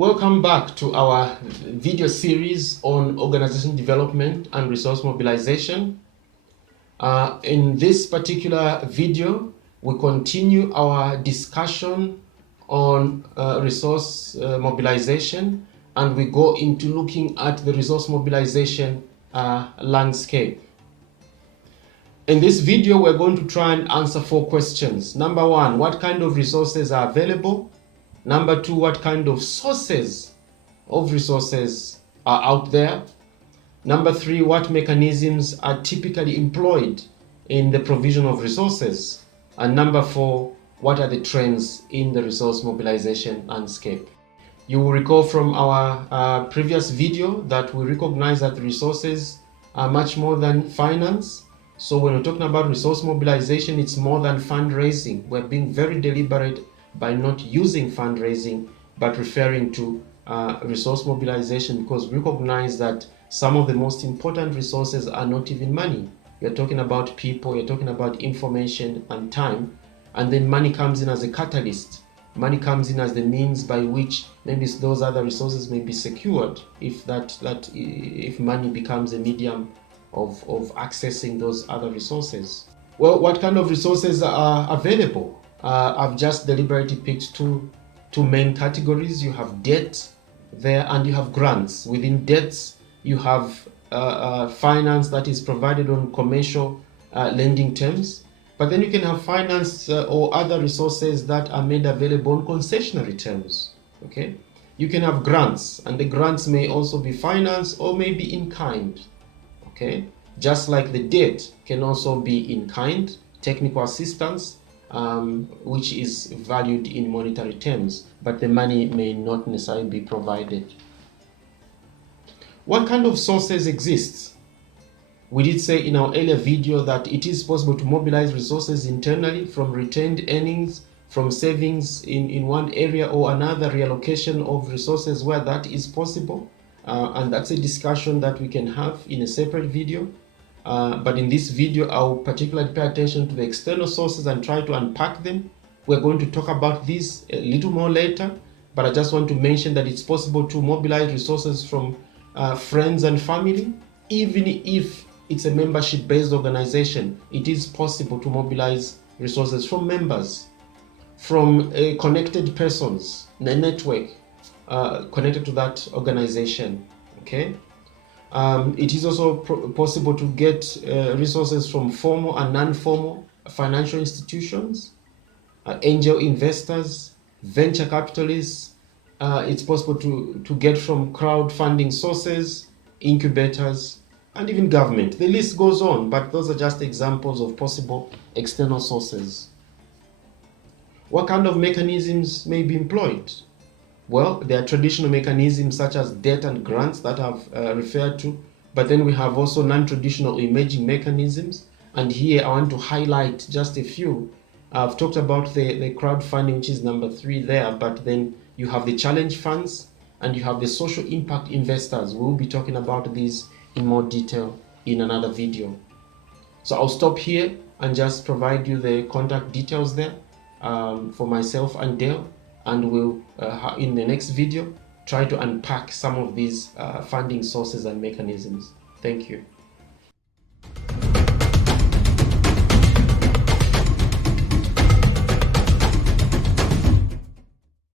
Welcome back to our video series on organization development and resource mobilization. In this particular video, we continue our discussion on resource mobilization, and we go into looking at the resource mobilization landscape. In this video, we're going to try and answer 4 questions. Number 1, what kind of resources are available? Number 2, what kind of sources of resources are out there? Number 3, what mechanisms are typically employed in the provision of resources? And number 4, what are the trends in the resource mobilization landscape? You will recall from our previous video that we recognize that resources are much more than finance. So when we're talking about resource mobilization, it's more than fundraising. We're being very deliberate by not using fundraising, but referring to resource mobilization, because we recognize that some of the most important resources are not even money. You're talking about people, you're talking about information and time, and then money comes in as a catalyst. Money comes in as the means by which maybe those other resources may be secured if if money becomes a medium of accessing those other resources. Well, what kind of resources are available? I've just deliberately picked two main categories. You have debt there and you have grants. Within debts, you have finance that is provided on commercial lending terms. But then you can have finance or other resources that are made available on concessionary terms. Okay, you can have grants, and the grants may also be finance or maybe in kind. Okay, just like the debt can also be in kind, technical assistance, which is valued in monetary terms, but the money may not necessarily be provided. What kind of sources exist? We did say in our earlier video that it is possible to mobilize resources internally from retained earnings, from savings in one area or another, reallocation of resources where that is possible, and that's a discussion that we can have in a separate video. But in this video, I'll particularly pay attention to the external sources and try to unpack them. We're going to talk about this a little more later, but I just want to mention that it's possible to mobilize resources from friends and family. Even if it's a membership-based organization, it is possible to mobilize resources from members, from connected persons, the network connected to that organization. Okay. It is also possible to get resources from formal and non-formal financial institutions, angel investors, venture capitalists. It's possible to get from crowdfunding sources, incubators, and even government. The list goes on, but those are just examples of possible external sources. What kind of mechanisms may be employed? Well, there are traditional mechanisms such as debt and grants that I've referred to, but then we have also non-traditional emerging mechanisms, and here I want to highlight just a few. I've talked about the crowdfunding, which is number 3 there, but then you have the challenge funds and you have the social impact investors. We'll be talking about these in more detail in another video. So I'll stop here and just provide you the contact details there for myself and Dale. And we'll, in the next video, try to unpack some of these funding sources and mechanisms. Thank you.